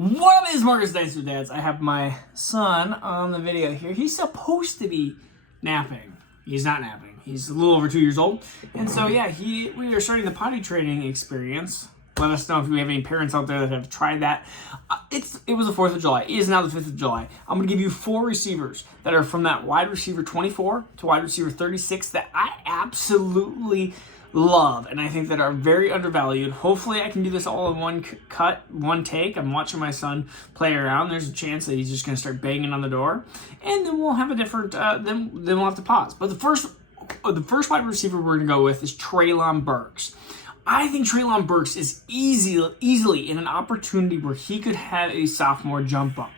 What up, is Marcus Dynasty Dads? I have my son on the video here. He's supposed to be napping. He's not napping. He's a little over 2 years old. And so, yeah, we are starting the potty training experience. Let us know if we have any parents out there that have tried that. It was the 4th of July. It is now the 5th of July. I'm going to give you 4 receivers that are from that wide receiver 24 to wide receiver 36 that I absolutely love and I think that are very undervalued. Hopefully I can do this all in one cut, one take. I'm watching my son play around. There's a chance that he's just going to start banging on the door, and then we'll have a different then we'll have to pause. But the first wide receiver we're going to go with is Treylon Burks. I think Treylon Burks is easily in an opportunity where he could have a sophomore jump up.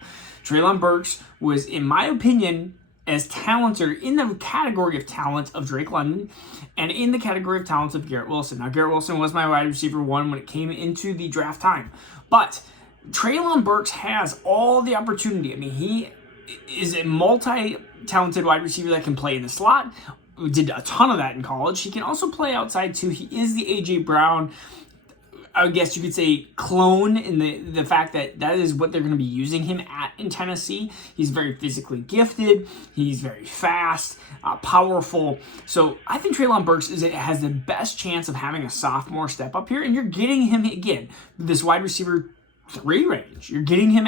Treylon Burks was, in my opinion, as talented in the category of talent of Drake London and in the category of talent of Garrett Wilson. Now, Garrett Wilson was my wide receiver 1 when it came into the draft time. But Treylon Burks has all the opportunity. I mean, he is a multi-talented wide receiver that can play in the slot. We did a ton of that in college. He can also play outside too. He is the A.J. Brown, I guess you could say, clone in the fact that is what they're going to be using him at in Tennessee. He's very physically gifted. He's very fast, powerful. So I think Treylon Burks has the best chance of having a sophomore step up here, and you're getting him, again, this wide receiver 3 range. You're getting him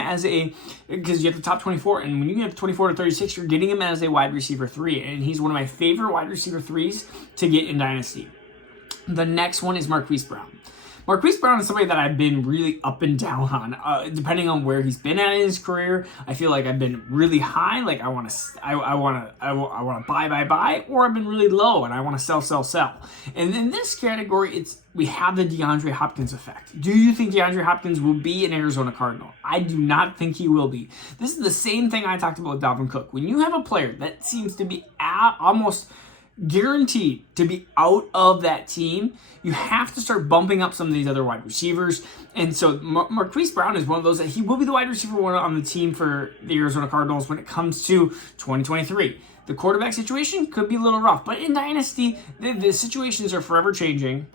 because you have the top 24, and when you get 24 to 36, you're getting him as a wide receiver 3, and he's one of my favorite wide receiver 3s to get in Dynasty. The next one is Marquise Brown. Marquise Brown is somebody that I've been really up and down on, depending on where he's been at in his career. I feel like I've been really high, like I want to buy, or I've been really low and I want to sell. And in this category, we have the DeAndre Hopkins effect. Do you think DeAndre Hopkins will be an Arizona Cardinal? I do not think he will be. This is the same thing I talked about with Dalvin Cook. When you have a player that seems to be almost guaranteed to be out of that team, you have to start bumping up some of these other wide receivers. And so Marquise Brown is one of those that he will be the wide receiver 1 on the team for the Arizona Cardinals when it comes to 2023. The quarterback situation could be a little rough, but in Dynasty, the situations are forever changing.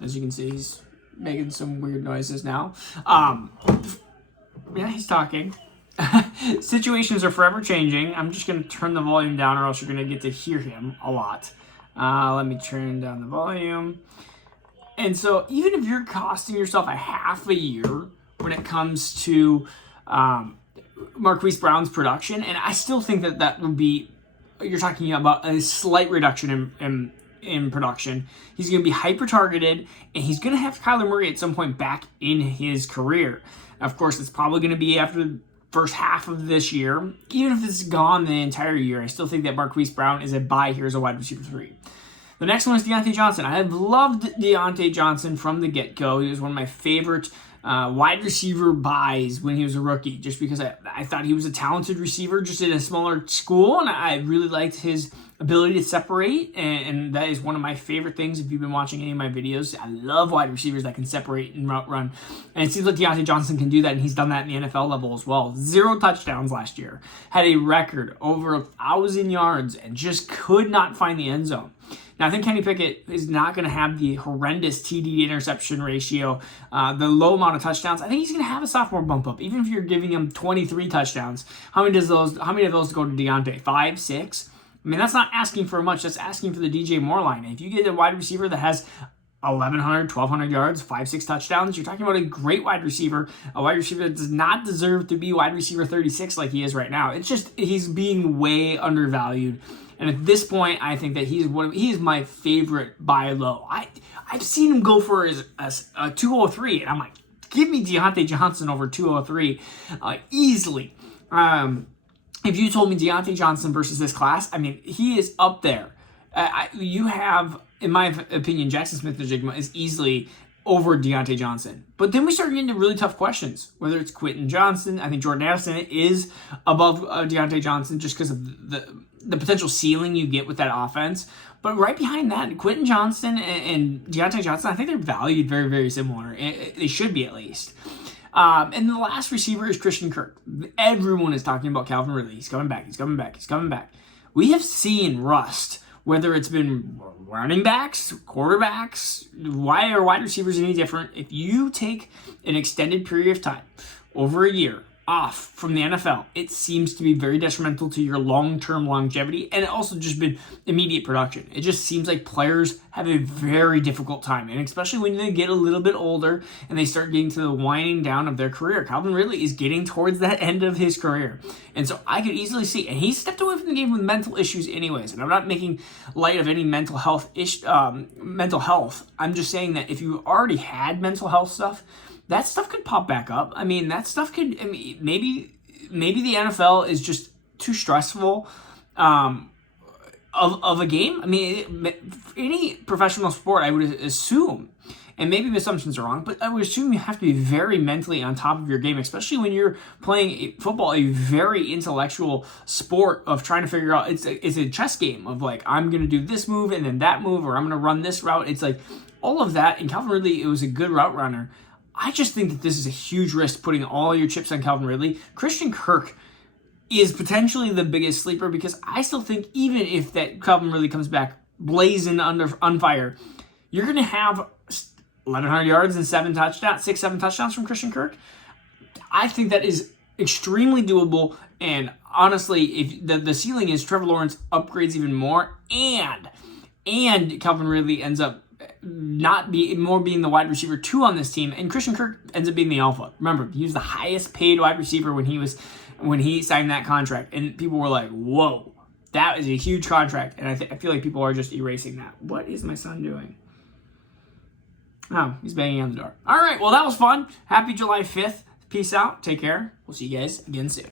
As you can see, he's making some weird noises now. Yeah, he's talking. Situations are forever changing. I'm just going to turn the volume down or else you're going to get to hear him a lot. Let me turn down the volume. And so even if you're costing yourself a half a year when it comes to Marquise Brown's production, and I still think that would be, you're talking about a slight reduction in production. He's going to be hyper-targeted, and he's going to have Kyler Murray at some point back in his career. Of course, it's probably going to be after the first half of this year. Even if it's gone the entire year, I still think that Marquise Brown is a buy here as a wide receiver 3. The next one is Diontae Johnson. I have loved Diontae Johnson from the get-go. He was one of my favorite wide receiver buys when he was a rookie, just because I thought he was a talented receiver just in a smaller school, and I really liked his ability to separate, and that is one of my favorite things if you've been watching any of my videos. I love wide receivers that can separate and route run, and it seems like Diontae Johnson can do that, and he's done that in the NFL level as well. 0 touchdowns last year, had a record over 1,000 yards, and just could not find the end zone. Now, I think Kenny Pickett is not going to have the horrendous TD interception ratio, the low amount of touchdowns. I think he's going to have a sophomore bump up. Even if you're giving him 23 touchdowns, how many of those go to Diontae? 5, 6? I mean, that's not asking for much. That's asking for the DJ Moore line. If you get a wide receiver that has 1,100, 1,200 yards, 5, 6 touchdowns, you're talking about a great wide receiver, a wide receiver that does not deserve to be wide receiver 36 like he is right now. It's just he's being way undervalued. And at this point, I think that he's my favorite buy low. I've seen him go for a 203, and I'm like, give me Diontae Johnson over 203 easily. If you told me Diontae Johnson versus this class, I mean, he is up there. You have, in my opinion, Jackson Smith-Njigba is easily over Diontae Johnson. But then we start getting into really tough questions, whether it's Quentin Johnson. I think Jordan Addison is above Diontae Johnson just because of the potential ceiling you get with that offense. But right behind that, Quentin Johnson and Diontae Johnson, I think they're valued very, very similar. They should be, at least. And the last receiver is Christian Kirk. Everyone is talking about Calvin Ridley. He's coming back. We have seen rust, whether it's been running backs, quarterbacks, why are wide receivers any different? If you take an extended period of time over a year off from the NFL, it seems to be very detrimental to your long-term longevity, and it also just been immediate production. It just seems like players have a very difficult time, and especially when they get a little bit older and they start getting to the winding down of their career. Calvin Ridley is getting towards that end of his career, and so I could easily see, and he stepped away from the game with mental issues anyways, and I'm not making light of any mental health. I'm just saying that if you already had mental health stuff, that stuff could pop back up. I mean, that stuff could, maybe the NFL is just too stressful of a game. I mean, any professional sport, I would assume, and maybe the assumptions are wrong, but I would assume you have to be very mentally on top of your game, especially when you're playing football, a very intellectual sport of trying to figure out, it's a chess game of like, I'm going to do this move and then that move, or I'm going to run this route. It's like all of that, and Calvin Ridley, it was a good route runner. I just think that this is a huge risk, putting all your chips on Calvin Ridley. Christian Kirk is potentially the biggest sleeper, because I still think even if that Calvin Ridley comes back blazing on fire, you're going to have 1,100 yards and 7 touchdowns from Christian Kirk. I think that is extremely doable, and honestly, if the ceiling is Trevor Lawrence upgrades even more, and Calvin Ridley ends up being the wide receiver 2 on this team, and Christian Kirk ends up being the alpha. Remember, he was the highest paid wide receiver when he signed that contract, and people were like, whoa, that is a huge contract, and I feel like people are just erasing that. What is my son doing? Oh, he's banging on the door. All right, well, that was fun. Happy July 5th. Peace out. Take care. We'll see you guys again soon.